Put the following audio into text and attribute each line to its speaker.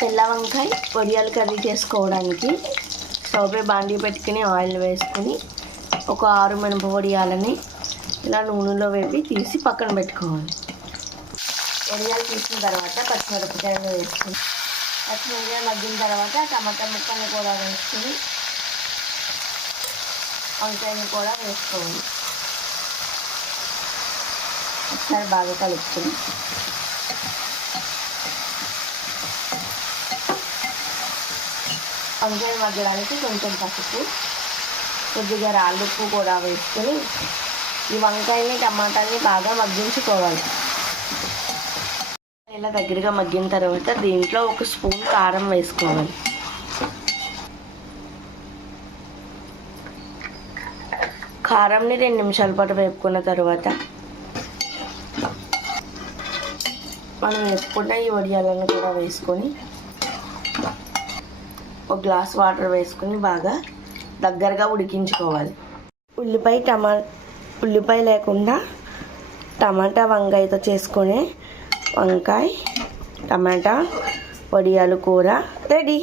Speaker 1: తెల్ల వంకాయ వడియాలు కర్రీ చేసుకోవడానికి సోపే బాండీ పెట్టుకుని ఆయిల్ వేసుకుని ఒక ఆరు మినప వడియాలని ఇలా నూనెలో వేపి తీసి పక్కన పెట్టుకోవాలి. వడియాలు తీసిన తర్వాత పచ్చిమిరపకాయలు వేసుకుని పచ్చిమిరపకాయ మగ్గిన తర్వాత టమాటా ముక్కలను కూడా వేసుకుని వంకాయని కూడా వేసుకోవాలి. ఒకసారి బాగా కలుపుకుని వంకాయ మగ్గడానికి కొంచెం పసుపు కొద్దిగా రాళ్ళుప్పు కూడా వేసుకొని ఈ వంకాయని టమాటాని బాగా మగ్గించుకోవాలి. ఇలా దగ్గరగా మగ్గిన తర్వాత దీంట్లో ఒక స్పూన్ కారం వేసుకోవాలి. కారంని రెండు నిమిషాల పాటు వేపుకున్న తర్వాత మనం వేసుకున్న ఈ వడియాలను కూడా వేసుకొని ఒక గ్లాస్ వాటర్ వేసుకొని బాగా దగ్గరగా ఉడికించుకోవాలి. ఉల్లిపాయ టమా ఉల్లిపాయ లేకుండా టమాటా వంకాయతో చేసుకునే వంకాయ టమాటా వడియాలు కూర రెడీ.